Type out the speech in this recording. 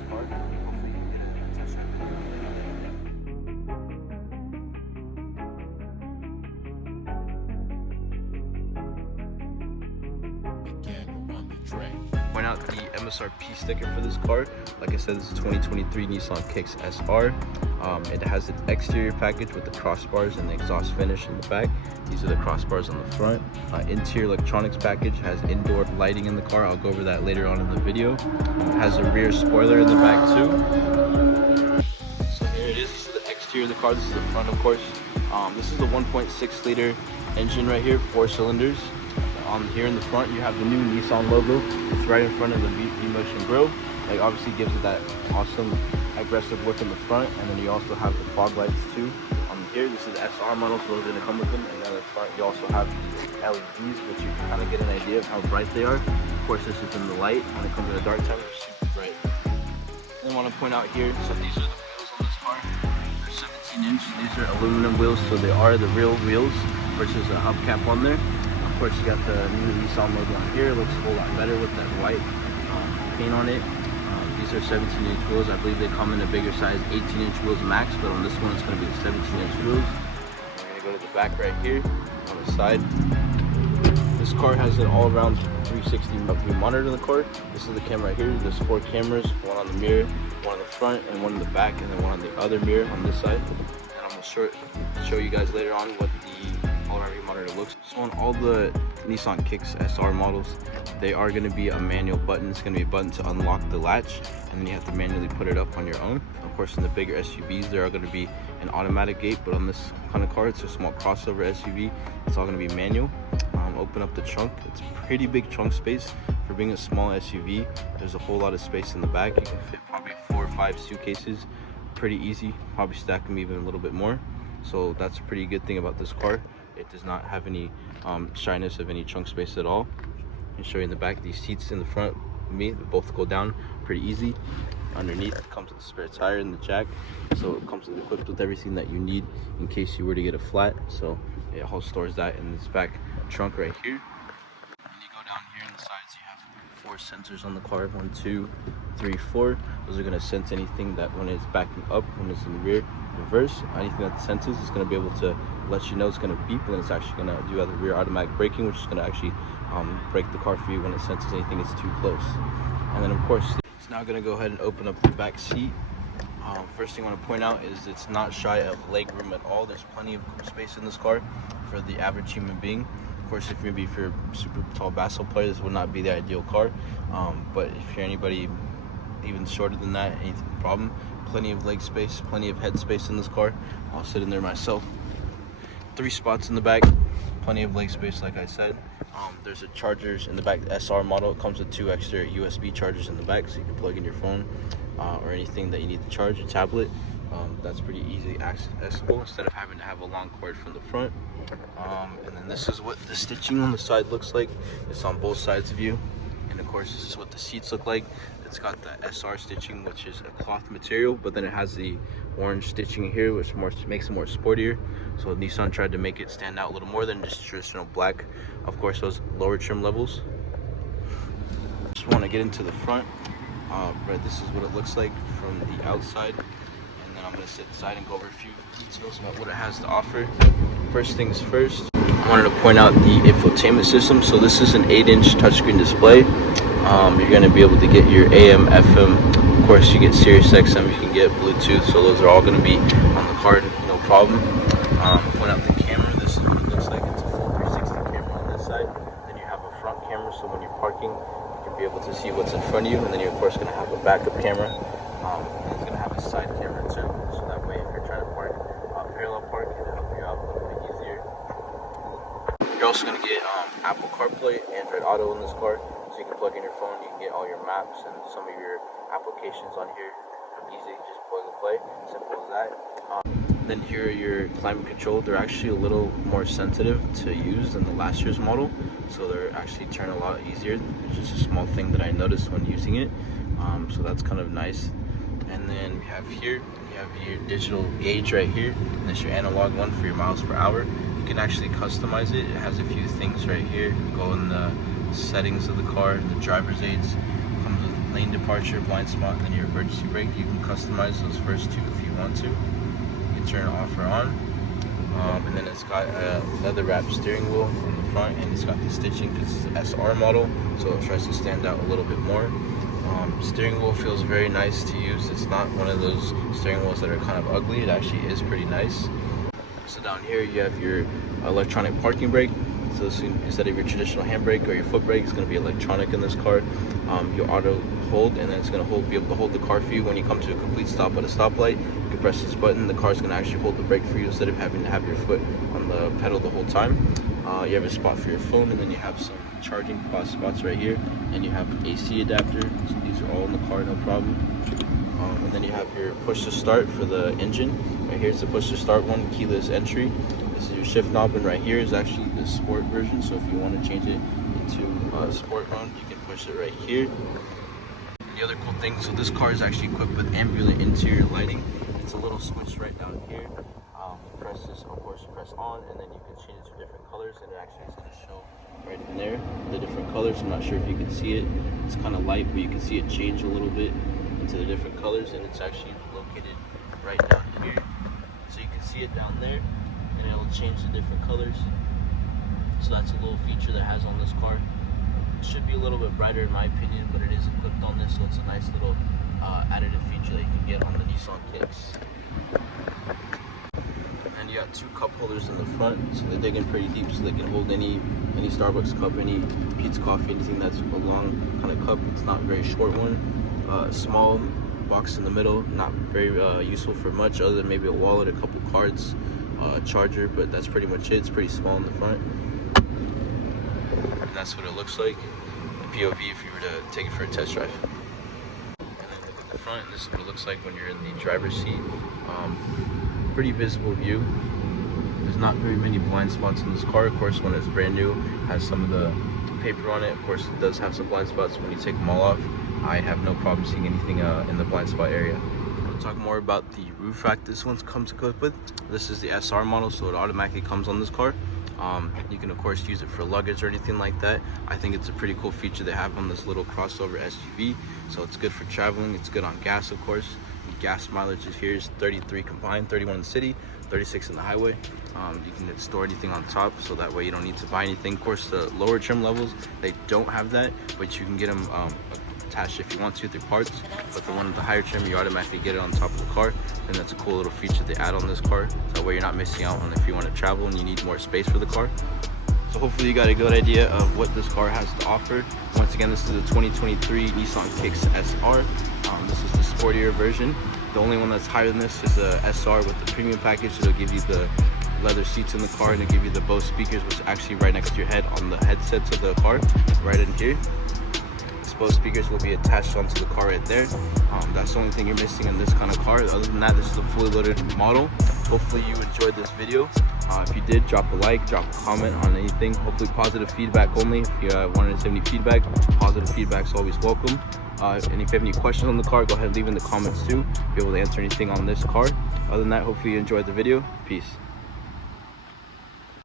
this car. Hopefully you can get a test drive. Point out the MSRP sticker for this car. Like I said, this is 2023 Nissan Kicks SR. It has an exterior package with the crossbars and the exhaust finish in the back. These are the crossbars on the front. Interior electronics package has indoor lighting in the car. I'll go over that later on in the video. It has a rear spoiler in the back too. So here it is. This is the exterior of the car. This is the front, of course. This is the 1.6 liter engine right here, 4 cylinders. Here in the front, you have the new Nissan logo. It's right in front of the V-Motion grille. Like, obviously gives it that awesome aggressive look in the front, and then you also have the fog lights too. Here, this is the SR model, so those are going to come with them. And then in the front, you also have the LEDs, which you can kind of get an idea of how bright they are. Of course, this is in the light. When it comes to the dark time, it's super bright. And I want to point out here, so these are the wheels on this car. They're 17 inch. These are aluminum wheels, so they are the real wheels versus a hubcap on there. Of course, you got the new Nissan logo on here. It looks a whole lot better with that white paint on it. These are 17 inch wheels. I believe they come in a bigger size, 18 inch wheels max, but on this one it's going to be 17 inch wheels. We're going to go to the back right here on the side. This car has an all-around 360 view monitor in the car. This is the camera right here. There's 4 cameras, one on the mirror, one on the front, and one in the back, and then one on the other mirror on this side. And I'm going to show you guys later on what the all-around view monitor looks. So on all the Nissan Kicks SR models, they are going to be a manual button. It's going to be a button to unlock the latch, and then you have to manually put it up on your own. Of course, in the bigger SUVs, there are going to be an automatic gate, but on this kind of car, it's a small crossover SUV. It's all going to be manual. Open up the trunk. It's pretty big trunk space for being a small SUV. There's a whole lot of space in the back. You can fit probably 4 or 5 suitcases pretty easy, probably stack them even a little bit more. So that's a pretty good thing about this car. It does not have any shyness of any trunk space at all. I'll show you in the back. These seats in the front of me, they both go down pretty easy. Underneath it comes with a spare tire in the jack, so it comes equipped with everything that you need in case you were to get a flat. So it all stores that in this back trunk right here. And you go down here on the sides, you have 4 sensors on the car. 1, 2, 3, 4. Those are going to sense anything that when it's backing up, when it's in rear, reverse, anything that senses is going to be able to let you know. It's going to beep, and then it's actually going to do the rear automatic braking, which is going to actually brake the car for you when it senses anything is too close. And then of course, it's now going to go ahead and open up the back seat. First thing I want to point out is it's not shy of leg room at all. There's plenty of space in this car for the average human being. Of course, if you're a super tall basketball player, this would not be the ideal car. But if you're anybody even shorter than that, any problem, plenty of leg space, plenty of head space in this car. I'll sit in there myself. 3 spots in the back, plenty of leg space, like I said. There's a chargers in the back. The SR model, it comes with 2 extra USB chargers in the back, so you can plug in your phone or anything that you need to charge, your tablet. That's pretty easy accessible instead of having to have a long cord from the front. And then this is what the stitching on the side looks like. It's on both sides of you. And of course, this is what the seats look like. It's got the SR stitching, which is a cloth material, but then it has the orange stitching here, which makes it more sportier. So Nissan tried to make it stand out a little more than just traditional black. Of course, those lower trim levels. Just want to get into the front. Right, this is what it looks like from the outside. And then I'm going to sit inside and go over a few details about what it has to offer. First things first, I wanted to point out the infotainment system. So this is an 8-inch touchscreen display. You're going to be able to get your AM, FM, of course you get Sirius XM, you can get Bluetooth, so those are all going to be on the card, no problem. Point out the camera. This is what it looks like. It's a full 360 camera on this side. Then you have a front camera, so when you're parking, you can be able to see what's in front of you, and then you're of course going to have a backup camera. It's going to have a side camera too, so that way if you're trying to park parallel park, it'll help you out a little bit easier. You're also going to get Apple CarPlay, Android Auto in this car. So you can plug in your phone, you can get all your maps and some of your applications on here. Easy, just plug and play, simple as that. Then here are your climate control. They're actually a little more sensitive to use than the last year's model. So they're actually turn a lot easier. It's just a small thing that I noticed when using it. So that's kind of nice. And then we have here, you have your digital gauge right here. And that's your analog one for your miles per hour. You can actually customize it. It has a few things right here. Go in the settings of the car, the driver's aids, comes with lane departure, blind spot, and then your emergency brake. You can customize those first two if you want to. You can turn it off or on. And then it's got a leather wrapped steering wheel on the front, and it's got the stitching because it's an SR model, so it tries to stand out a little bit more. Steering wheel feels very nice to use. It's not one of those steering wheels that are kind of ugly. It actually is pretty nice. So down here you have your electronic parking brake. So this, instead of your traditional handbrake or your foot brake, it's going to be electronic in this car. Your auto hold, and then it's going to be able to hold the car for you when you come to a complete stop at a stoplight. You can press this button, the car's going to actually hold the brake for you instead of having to have your foot on the pedal the whole time. You have a spot for your phone, and then you have some charging spots right here, and you have an AC adapter. So these are all in the car, no problem. And then you have your push to start for the engine. Right here's the push to start one, keyless entry. This is your shift knob, and right here is actually the sport version. So if you want to change it into sport mode, you can push it right here. The other cool thing, so this car is actually equipped with ambient interior lighting. It's a little switch right down here. You press this, of course, you press on, and then you can change it to different colors, and it actually is going to show right in there the different colors. I'm not sure if you can see it. It's kind of light, but you can see it change a little bit into the different colors, and it's actually located right down here. So you can see it down there, and it'll change the different colors. So that's a little feature that it has on this car. It should be a little bit brighter in my opinion, but it is equipped on this, so it's a nice little additive feature that you can get on the Nissan Kicks. And you got two cup holders in the front, so they dig in pretty deep, so they can hold any Starbucks cup, any pizza coffee, anything that's a long kind of cup. It's not a very short one. Small box in the middle, not very useful for much other than maybe a wallet, a couple cards, a charger, but that's pretty much it. It's pretty small in the front. And that's what it looks like, the POV if you were to take it for a test drive. And then look at the front, and this is what it looks like when you're in the driver's seat. Pretty visible view. There's not very many blind spots in this car. Of course, when it's brand new, it has some of the paper on it. Of course, it does have some blind spots. When you take them all off, I have no problem seeing anything in the blind spot area. We'll talk more about the roof rack this one comes equipped with. This is the SR model, so it automatically comes on this car. You can of course use it for luggage or anything like that. I think it's a pretty cool feature they have on this little crossover SUV. So it's good for traveling. It's good on gas, of course. The gas mileage is here is 33 combined, 31 in the city, 36 in the highway. You can store anything on top, so that way you don't need to buy anything. Of course, the lower trim levels, they don't have that, but you can get them attached if you want to through parts. But the one with the higher trim, you automatically get it on top of the car, and that's a cool little feature they add on this car, so that way you're not missing out on if you want to travel and you need more space for the car. So hopefully you got a good idea of what this car has to offer. Once again, this is the 2023 Nissan Kicks SR. This is the sportier version. The only one that's higher than this is the SR with the premium package. It'll give you the leather seats in the car, and it'll give you the Bose speakers, which is actually right next to your head on the headsets of the car, right in here. Bose speakers will be attached onto the car right there. That's the only thing you're missing in this kind of car. Other than that, this is a fully loaded model. Hopefully you enjoyed this video. If you did, drop a like, drop a comment on anything. Hopefully positive feedback only. If you wanted to send me feedback, positive feedback is always welcome. And if you have any questions on the car, go ahead and leave in the comments too. Be able to answer anything on this car. Other than that, hopefully you enjoyed the video. Peace.